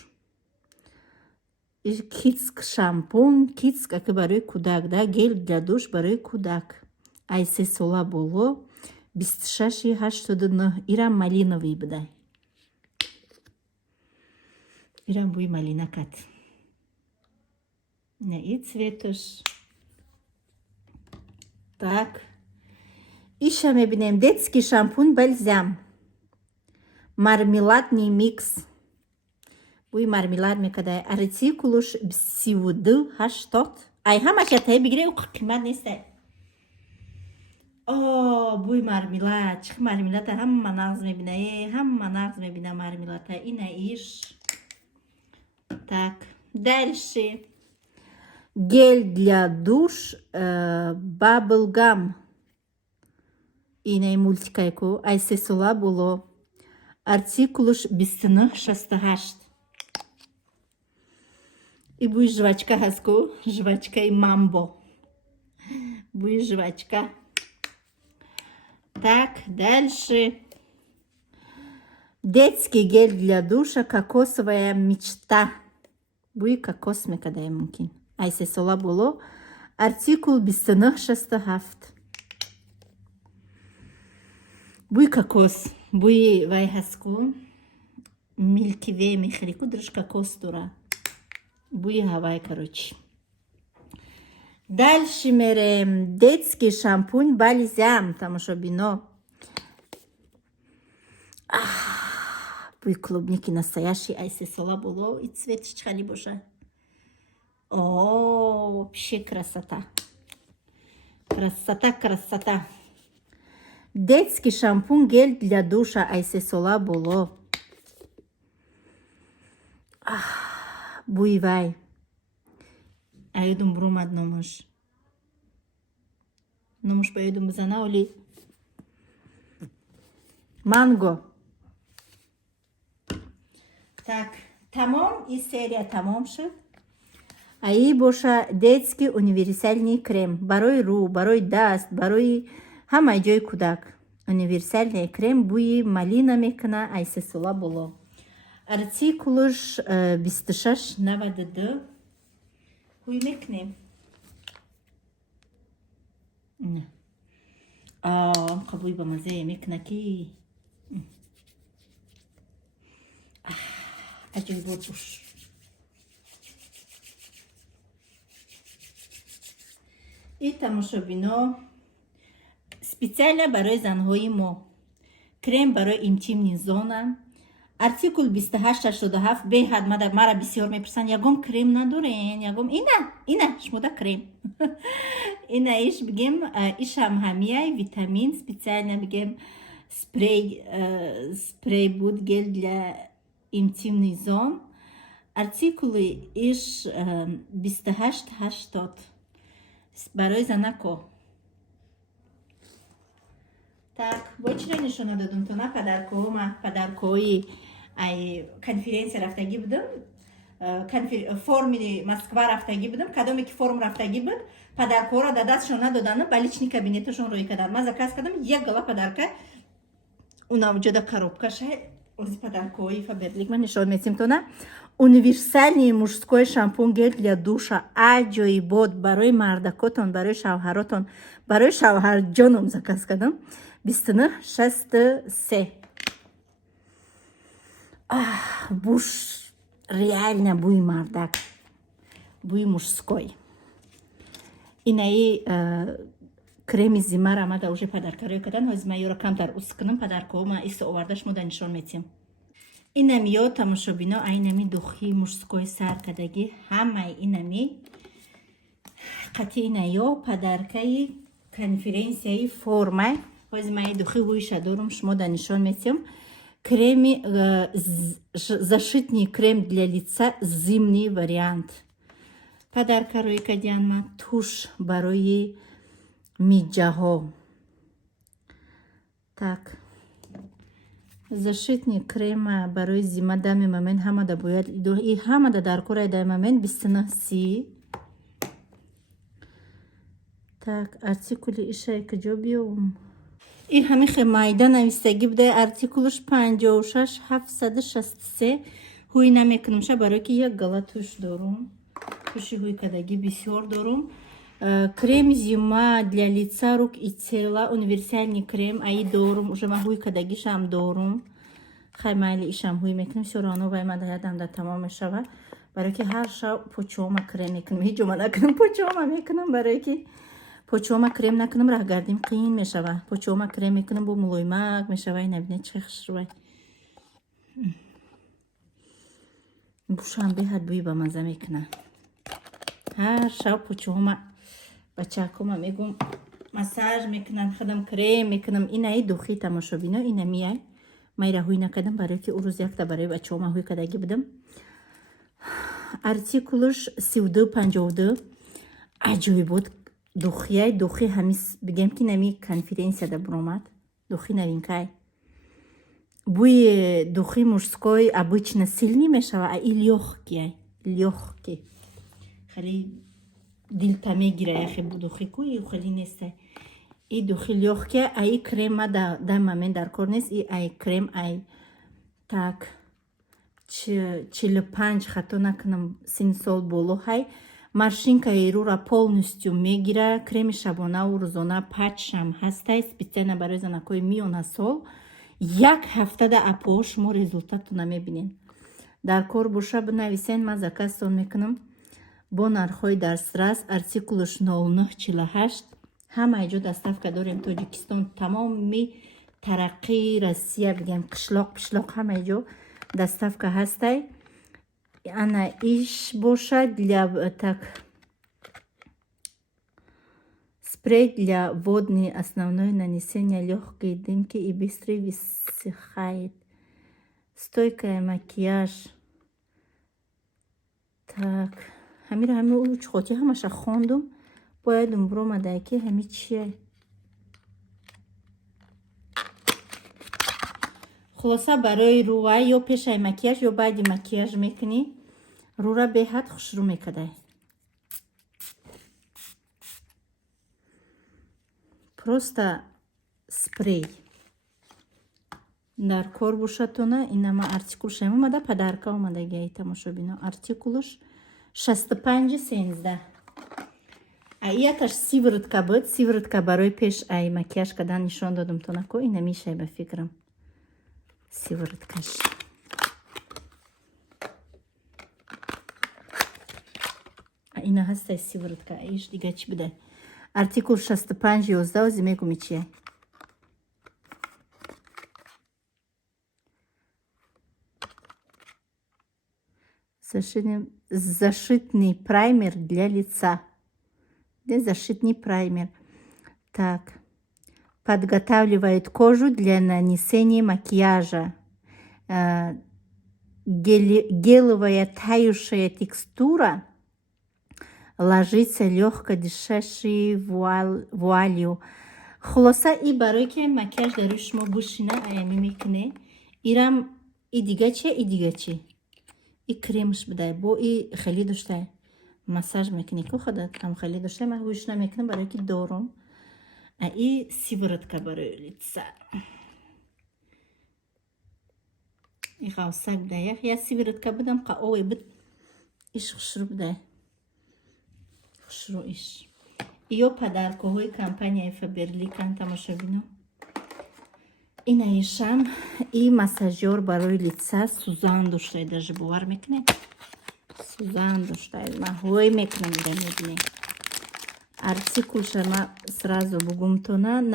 Китск шампунь. Китск аки барои кӯдак, да? Гель для душ барои кӯдак. Ай 3 сола боло 26,89. Ира малиновый будай. Берем буй малина кат. И цветуш. Так. Еще мы бинем детский шампунь бальзам. Мармеладный микс. Буй мармелад ми кадай. Артикулуш бсивуду хаштот. Ай хамаш ятае бигре уқ қимат нестай. О, буй мармелад. Чих мармелада хамма нағз мебина. Хамма нағз мебина мармелада. Ина иш. Так. Дальше. Гель для душ. Bubblegum. Ина мультикайку. Айсесула було. Артикулуш бисынық шастағашт. И буй жвачка хаску. Жвачка и мамбо. Буй жвачка. Так, дальше. Детский гель для душа. Кокосовая мечта. Буй кокос ме кадай мумкин. Айсесула було. Артикул бисынық шастағафт. Буй кокос. Буй вай хаску. Milky Way мехрику држ кокос тура. Буй хавай, короче. Дальше мерем детский шампунь бальзам. Там что бино. Буй клубники настоящий. Айсесула було. И цвет чхали боже. О, вообще красота. Красота, красота. Детский шампунь гель для душа. Айсесула було. Буй вай. Айдум брумад номуш. Номуш поедум зана оли. Манго. Так, тамом и серия тамом шит. Аи боша детский универсальный крем. Барой ру, барой даст, барой хамай джой кудак. Универсальный крем буи малина мекна. Айсесула було. Артикулуш 26 навадыды. Хуй мекне. Кабуй бамазе мекна ки. Аджой ботуш. И там шо бино. Специально барой занхои мо. Крем барой интимный зона. Артикул 28-67 беҳад мара бисёр мепурсанд ягон крем надорен ягон ина шмуда крем ина иш бигем ишам ҳамияй витамин специально бигем спрей буд гель для интимный зон артикули иш 28-80 барои занако. Так, больше ничего надо дадим, то на подаркои, ай конференция рафтаги будем, форме Москва рафтаги будем, кадоме ки форум рафтаги буд, подаркора дадат шо надо дана, баличный кабинет шо рои кадан, ма заказ кадам, як гала подарка, унам джода коробка шай, ози подаркои фаберлик ма нишо метим то на, универсальный мужской шампунь гель для душа, аджои бод, барой мардакотон, барой шавҳаротон, барой шавҳарҷоном заказ кадам. 29-63. Буш реально буй мардак. Буй мужской. И на ей крем из зима рамада уже подаркарой кадан, из майора камтар усканым подаркома и соовардаш мода нишон метим. И на мио тамошобино, а и на ми духи мужской сар кадаги, хамай и на ми кати и на ё подаркаи конференции формай. Возьмай духи выше дорум шмода нишон метим. Креми, защитный крем для лица, зимний вариант. Подарка рои кадянма, тушь барои миджаго. Так. Защитный крем барои зима дами момент хамада бояд. И хамада даркора дай момент бистана си. Так, артикули ишай каджобиум. И ҳамихе майда навистагӣ буда артикулуш 56-763 ҳуй намекунумша барое ки як гала туш дорум туши ҳуй кадагӣ бисёр дорум крем зима для лица рук и тела универсальный крем аи дорум уже ма ҳуй кадагишам дорум خیلی مایلی شامپوی میکنیم سرانو و ما دایدم در تمام میشود برای که هر شب پوچوما کریم میکنم هیچ جمعه نکنم پوچوما میکنم برای که پوچوما کریم نکنم راه گردیم قین میشود پوچوما کریم میکنم با ملویمک میشود نبینه چه خشروی بوشم بهت بوی با مزه میکنه هر شب پوچوما بچه کما میگم مساج میکنم خودم کریم میکنم اینه دوخی تماشا بینه اینه میای مایره هوی نکردم برای که او روز یک تا برای بچه ها هوی کدگی بدم ارتیکولش 32-52 عجوی بود دوخی همیز بگم که نمی کنفرانسیا دا برومد دوخی نوین که بوی دوخی مشسکوی обычно сильný میشوه ای легкий خیلی دل میگیره یخی دوخی کوی خیلی نیسته ای دوخی لегкий ای کریم ما در момент در کار نیست ای کریم ای так 45 хато накунам син сол боло ҳай машинкаи рура полностью мегира креми шабонаву рӯзона патчам ҳастай специально барои занакои миёна сол як ҳафтада апоҳо шумо результатро намебинед дар кор боша бинависен ман заказтон мекунам бо нархҳои дастрас артикулаш 0948 ҳамаи ҷо доставка дорем тоҷикистон тамоми тараққии россия бигем қишлоқ пишлоқ ҳамаи ҷо доставка ҳастай ана иш бошад для так спрей для водный основной нанесения легкой дымки и быстро высыхает стойкая макияж так ҳамин учхоти ҳамаша хондум бояд умбромадай ки ҳами чие خلاصه برای روی یا پیش مکیاژ یا بعد مکیاژ میکنی رو را به حد خوشرو میکده просто спрей در کار بوشتونه اینما артикулш اومده подарка اومده گه тамошобино артикулш 65-13 якаш сиворотка буд сиворотка барои пеш ай макияж кардан нишон додам то нако ина мешай ба фикрам сивороткаш ина ҳастай сиворотка иш дига чӣ буде артикул 65-11 ози мегуми чие защитный праймер для лица защитный праймер так подготавливает кожу для нанесения макияжа. Гелевая тающая текстура ложится легко дышащей вуалью. خلاصه ای برای که مکیاژ در روی شما بشینه ایمی میکنه ایرم ای دیگه چیه ای دیگه چی ای کریمش بده با ای خیلی داشته مساج میکنی که خودت هم خیلی داشته من هوش نمیکنم برای که دارم ای сиворотка برای лица ای غوصه بده یا сиворотка بدم قاوی بد ایش خوشرو بده خوشرو ایش ایو پدرکه های کمپانی فبرلیکن تماشا بینم این ایشم ای مساجور برای лица سوزان داشته даже باور میکنه سوزان داشته من هوی میکنم ده میبینه артикул шама сразу бугумтона 93-15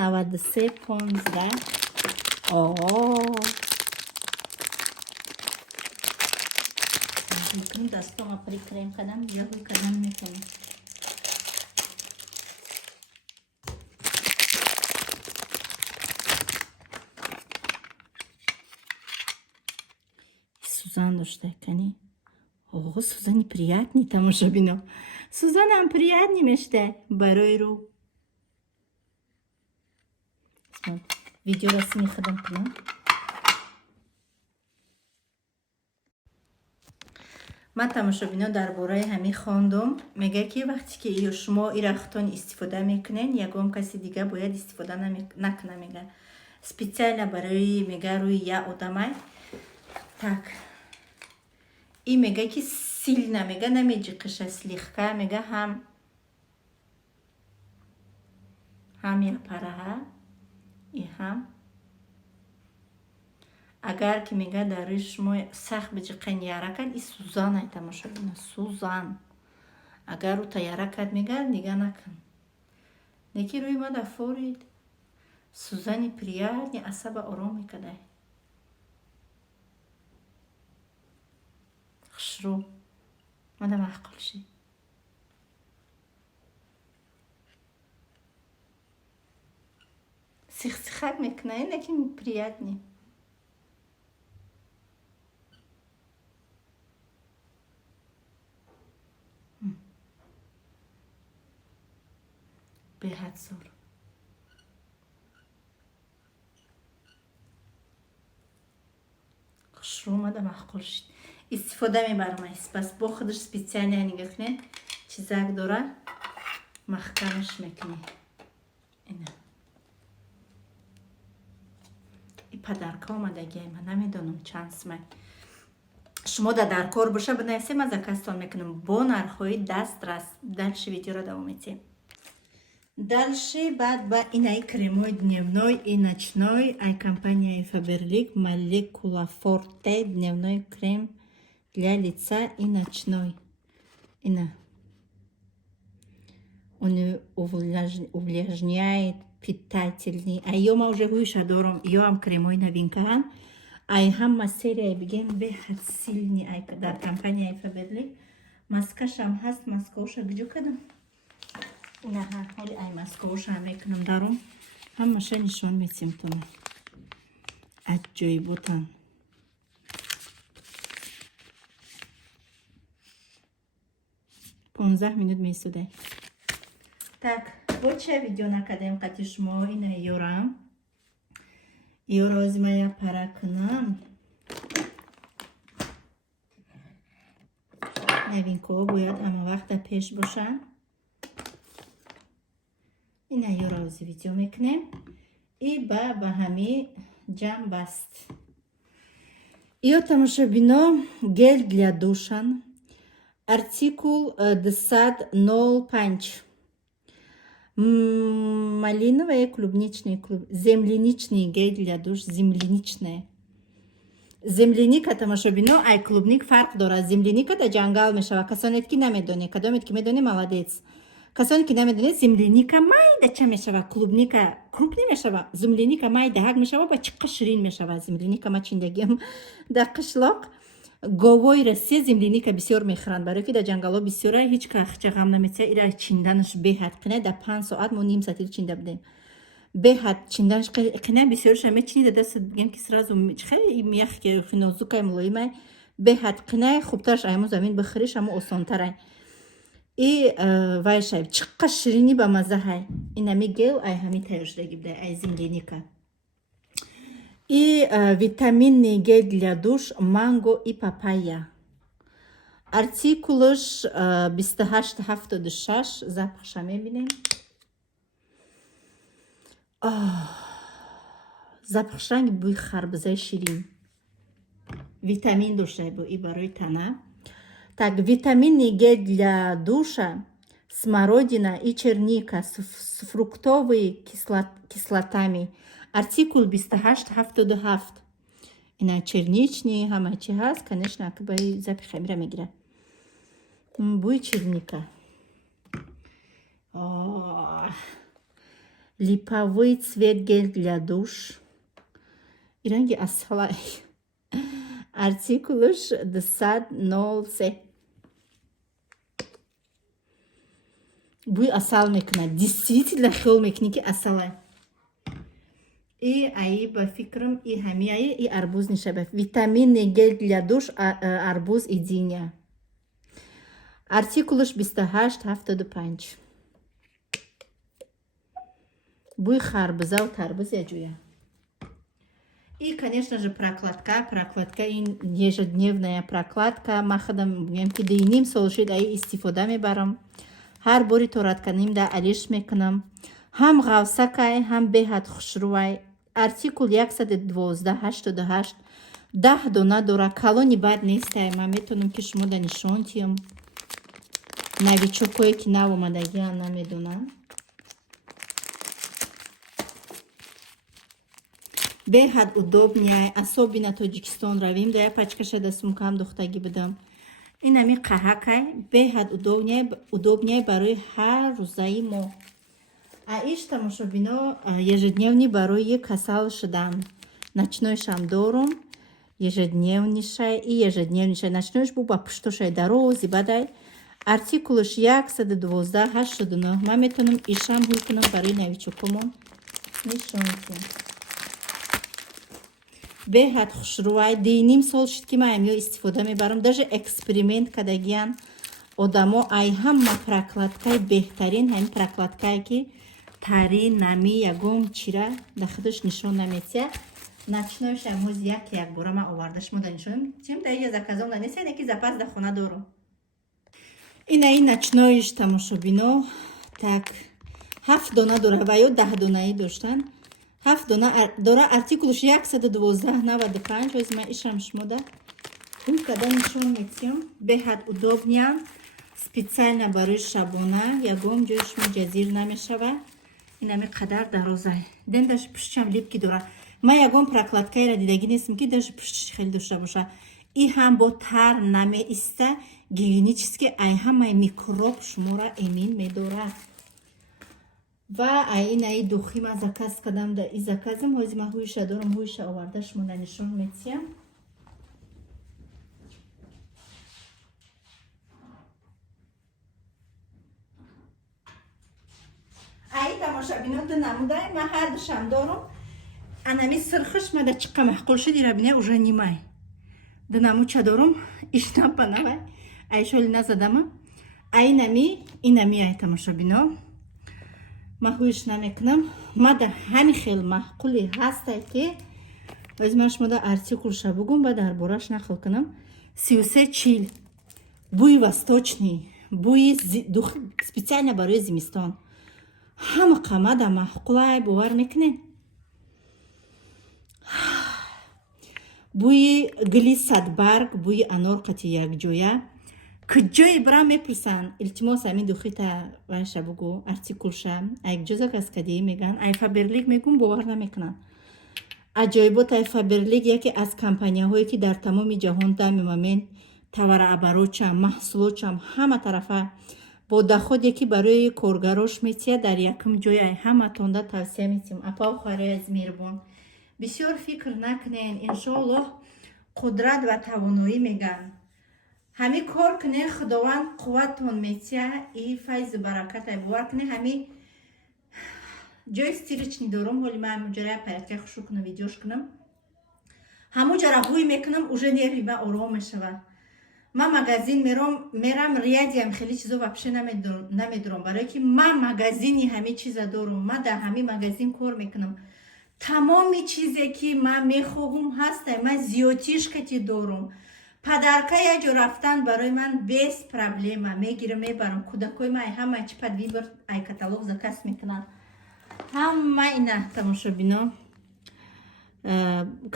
میکنم دستاما پریکریم کدم یا هوی کدم میکنم сузан дошта кани сузани приятный тамошобино сузанам приятный меште барои рӯ видеорасими хадам кунам ман тамошобино дар бораи ҳамин хондум мега ки вақте ки шумо ира хутон истифода мекунен ягон каси дига бояд истифода накуна мега специально барои мега рӯи я одамай так и мега ки сильно мега намеҷиқиша слегка мега ҳам я параҳа и ҳам агар ки мега дари шумо сахт биҷиқен яра кард, ин Сузан ай тамошо бина, Сузан. Агар ӯ та яра кард мегӯяд дига накун. Неки рӯи мада форид. Сузани приятни асаба ором мекадай. Хушрӯ. Мада маъқул ши. Сих-сихак мекунай, неки приятни. беҳад зор. хушрӯ омада маъқул шид. Истифода мебарам айс. Бас бо худаш специально нига кунед. Чизак дора. Маҳкамаш мекунед. Ина. И падарка омадагия, ман намедонам чанд смай. шумо дар кор боша бинависед, ман закастон мекунам. Бо нархҳои дастрас. Дальше видеоро давом медиҳем. Дальше баъд ба инаи кремои дневной и ночной ай компанияи Faberlic Molecula Forte дневной крем для лица и ночной. Ина. Он увлажняет, питательный. А ёма уже гӯша дорам. Ёам кремои новинкаан. Ай ҳама серияи бигем беҳад сильни ай дар компанияи Faberlic. Маскашам ҳаст, маскаоша гуҷо кардам. Ина ҳоли ай маскаоша мекунам даром. Ҳамаша нишон метсем тона. Аҷоиботан. Понздаҳ минут месудай. Так, бо чия видео накардем қати шумо ина ёрам. Ёра озимая пара кунам. новинкаҳо бояд ҳама вақта пеш бошанд. ина ёра ози видео мекунем. И ба ҳами ҷамъ баст. Ё тамошобино гел для душан. Артикул 205. Малиновое клубничное, земляничный гель для душ, земляничное. Земляника тамошобино, ай клубник фарқ дорад. Земляника да ҷангал мешава. Касонет ки намедонед, кадомет ки медонед молодец. Касоне ки намедонед, земляника майда ча мешава, клубника круп немешава. Земляника майда ҳак мешава, ба чиққа ширин мешава. Земляника ма чиндагиам да қишлоқ. Говои Россия земляника бисёр мехӯранд, барои ки дар ҷангалҳо бисёра, ҳеҷ кахча ғам наметсия. Ира чинданаш беҳад қинай, дар 5 соат мо ним сати чинда будем. Беҳад чинданаш қинай, бисёраша мечини дар дастат бигем ки сразу хеле мех ки нозукай мулоимай. Беҳад қинай, хубтараш айму замин бихӯриш, аммо осонтарай. И вайшай чиққа ширини ба мазаҳай. Инами гел ай ҳами тайёршудаги будай, ай земляника. И витаминный гель для душ манго и папайя. Артикулаш 2876. Запахша мебинем. Запахшанги бӯи харбузаи ширин. Витамин доштай бо и барои тана. Так, витаминный гель для душа, смородина и черника с фруктовыми кислотами. Артикул 2877. Ина черничный, ҳамачи ҳаст, конечно, акбаи запихамира мегирад. Бӯи черника. Липовый цвет гель для душ. Иранги асалай. Артикулаш 203. Бӯи асал мекунад. Действительно хел мекуни ки асалай. И аи ба фикрам и ҳами аи и арбуз нишаба. Витаминный гель для душ арбуз и диня. Артикулаш 2875. Бӯи харбуза ва тарбуз яҷӯя. И, конечно же, прокладка. Прокладка ин ежедневная прокладка. Ма худам мегӯям ки 2,5 сол шуд аи истифода мебарам. Ҳар бори торат каним да алиш мекунам. Ҳам ғавсакай, ҳам беҳад хушрӯай. Артикул 11288. 10 дона дора. Калони бад нестай. Ман метонам ки шумо да нишон тиём. Новичокое ки нав омадагиан намедонам. беҳад удобняй асоби на Тоҷикистон равим да я пачкаша дастмукам духтагӣ будам. Ин ами қаҳакай беҳад удобняй барои ҳар рӯзаи мо. А иш тамошобино ежедневни барои касал шудан. Ночнойшам дорум, ежедневнишай и ежедневнишай. Ночнойш бу ба пуштошай дарози бадай. Артикулаш 112-809. Ман метавонам ишам ҳул кунам барои навичокумон. Нишон кун. Беҳад хушрӯай. 2.5 сол шуд ки ман амё истифода мебарам. Даже эксперимент кардагиян одамо ай ҳама прокладкаи беҳтарин, ҳамин прокладкае ки тари, нами, ягом чира дахудаш нишон наметия. Начноиш амоз як бора ман оварда шумо да нишон. Чим да я заказом да неса, яки запас да хона дорум. Ин ай начноиш тамошобино. Так 7 дона дора ва ё 10 донаи доштан. 7 дона дора артикулаш 112.95. Оз ман ишам шумода. Ин када нишон метиям. Беҳад удобнян. Специально барои шабона. Ягом ҷои шумо ҷазир намешава. Ин ами қадар дарозай. Ден даш пуштчам липки дора. Ман ягом прокладкаира дидагӣ нестам ки даже пуштиш хеле дошта боша. И ҳам бо тар намеиста гигиенически ай ҳамаи микроб шуморо эмин медорад. Ва ай ин ай духи ман заказ кардам да и заказам ҳози ман ҳуиша дорам, ҳуиша оварда шумо да нишон метиям. Ай тамошабино ду намудай ман ҳар душам дорум. Анами сирхиш мада чиқа маҳқул шуди рабине уже нимай. Ду намуча дорум ишнапанавай. Ай шоли назадама. Ай нами инами ай тамошабино. Ман ҳуиш намекунам. Мада ҳами хел маҳқули ҳастай ки оз ман шумода артикулша бугум ба дар бораш нақл кунам. 3340. Буи восточный. Буи специально барои зимистон. Ҳама қамада маҳқулай бовар мекунен. Буи гили садбарг, буи анор қати якҷоя. Куҷои бирам мепурсан. Илтимос ҳамин духита вайша бугу артикулша. Якҷо заказ кадӣ меган. Ай Фаберлик мегум бовар намекунан. Аҷоибот ай Фаберлик яке аз компанияҳое ки дар тамоми ҷаҳон дами момент тавараабарочам, маҳсулочам ҳама тарафа бо доходе ки барои коргарош метия дар якум ҷой ай ҳаматонда тавсия метиҳам. Апа хӯрои аз меҳрубон. Бисёр фикр накунен. Иншоаллоҳ қудрат ва тавоноӣ меган. ҳами кор кунен худованд қувватон метия и файзу баракатай бовар кунен. ҳами ҷои стирични дорум. ҳоли ман ҳамуҷара порядка хушу кунам видеош кунам. ҳамуҷара ҳуй мекунам уже нерви ман ором мешавад. Ман магазин мерам рядиам хеле чизо вообще намедорам барое ки ман магазини ҳами чиза дорум. Ман дар ҳами магазин кор мекунам. тамоми чизе ки ман мехоҳум ҳастай. Ман зиётишкати дорум. Падарка яҷо рафтан барои ман без проблема. Мегирам мебарам. Кӯдакои ман ҳама чи пад вибр ай каталог заказ мекунанд. ҳама ина тамошобино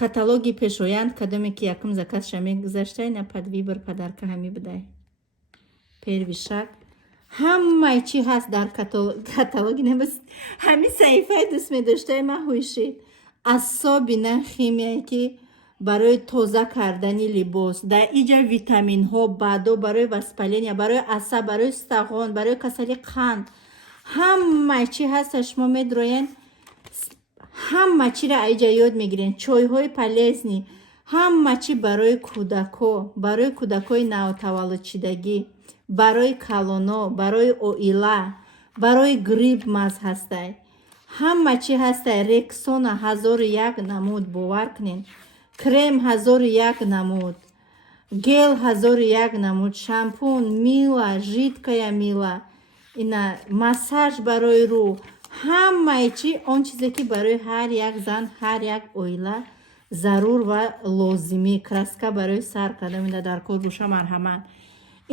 каталоги пешоянд кадоме ки якум заказша мегузашта ина пад вибр падарка ҳами будай. Первишак ҳамаи чи ҳаст дар каталоги набас ҳами саҳифаи дӯст медоштаи ман ҳуишид. Асоби на химияе ки барои тоза кардани либос, дар иҷа витаминҳо, баъдо барои воспаления, барои асаб, барои стағон, барои касали қанд. ҳамаи чи ҳаста шумо медроен. ҳама чиро аиҷа ёд мегирен. Чойҳои полезни, ҳама чи барои кӯдакои навтаваллудшидагӣ, барои калоно, барои оила, барои грипп маз ҳастай. ҳама чи ҳастай. Рексона 1001 намуд бовар кунен. Крем 1001 намуд. Гел 1001 намуд. Шампун, мила, жидкая мила. Ина массаж барои рӯ. ҳамаи чи он чизе ки барои ҳар як зан, ҳар як оила зарур ва лозимӣ. Краска барои сар кадомида дар кор боша марҳамат.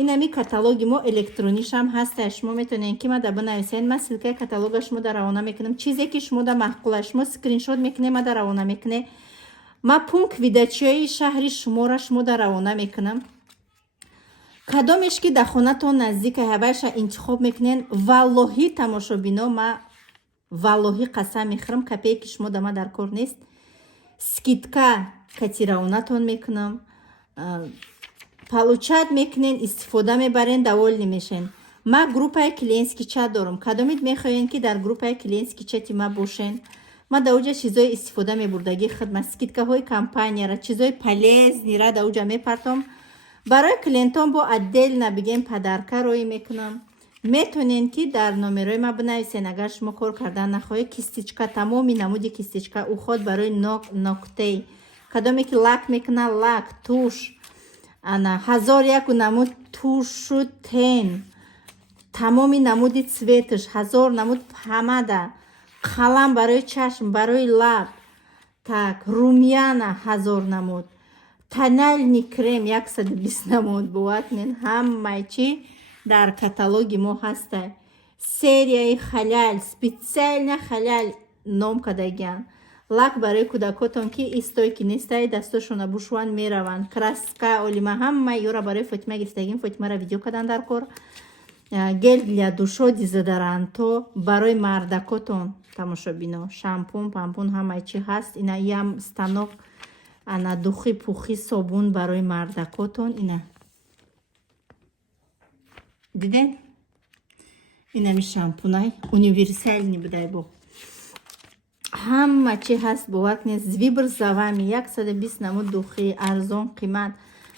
инами каталоги мо электронишам ҳаста. шумо метавонед ки мада бинависед. ман силкаи каталога шумо да равона мекунам. чизе ки шумо да маҳқула шумо скриншот мекунед, мада равона мекунед. ман пункт видачиёи шаҳри шумора шумо да равона мекунам. кадомеш ки дар хонатон наздик ҳавайша интихоб мекунед. валлоҳи тамошобино ма валлоҳи қасам мехӯрам. копейки шумо да ма дар кор нест. скидка катираунатон мекунам, получат мекунен, истифода мебарен, довольни мешен. ма группаи клиентский чат дорам. Кадомит мехоҳен ки дар группаи клиентский чати ма бошен? ма дар оҷа чизои истифода мебурдагӣ хидмат, скидкаҳои компанияра, чизои полезнира дар оҷа мепартом. барои клиентон бо отдельно бигем подарка роӣ мекунам. метонен ки дар номерои ма бинависен, агар шумо кор кардан нахоҳед. Кистичка, тамоми намуди кистичка, уход барои ноктаи, кадоме ки лак мекунад, лак, туш, ана 1001 намуд тушу тен, тамоми намуди цветаш, 1000 намуд помада, қалам барои чашм, барои лаб, так, румяна 1000 намуд, тональный крем 120 намуд. бовард мен ҳамаи чӣ дар каталоги мо ҳаста. серияи халал, специально халал ном кардагиам. лак барои кӯдакотон ки истойки нестай, дастошона бушванд мераванд. краска, олима, ҳамаи ёра барои Фотима гирифтагим. Фотимаро видео кардан дар кор. гел для душо, дезодоранто барои мардакотон, тамошобино, шампун, пампун, ҳамаи чӣ ҳаст. ина ям станок, ана духи пухи собун барои мардакотон. ина диден, инами шампунай универсальни будай бо ҳама чӣ ҳаст. бовар кунед, звибр завами 120 намуд духи арзон қимат,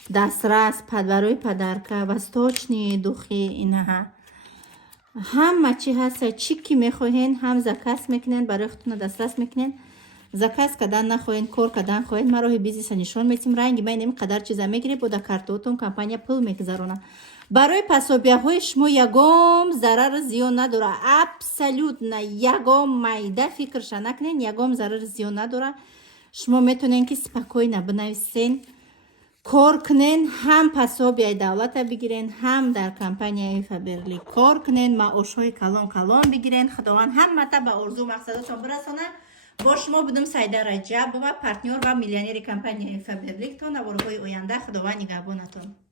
дастрас барои падарка, восточни духи, инаҳа ҳама чӣ ҳаст. чӣ ки мехоҳен ҳам заказ мекунен, барои худтона дастрас мекунен. заказ кардан нахоҳен, кор кардан хоҳед, мароҳи бизнеса нишон метим. ранги май нами қадар чиза мегиреб, бо дар картотон компания пул мегузарона. барои пособияҳои шумо ягом зарари зиён надора. абсолютно ягом майда фикрша накунен, ягом зарари зиён надора. шумо метонен ки спокойно бинависен, кор кунен, ҳам пособияи давлата бигирен, ҳам дар компанияи Фаберли кор кунен, маошҳои калон калон бигирен. худованд ҳаммата ба орзу мақсадатон бирасона. бо шумо будум Сайда Раҷабова, партнёр ва миллионери компанияи Фаберли. то наворҳои оянда, худованд нигаҳбонатон.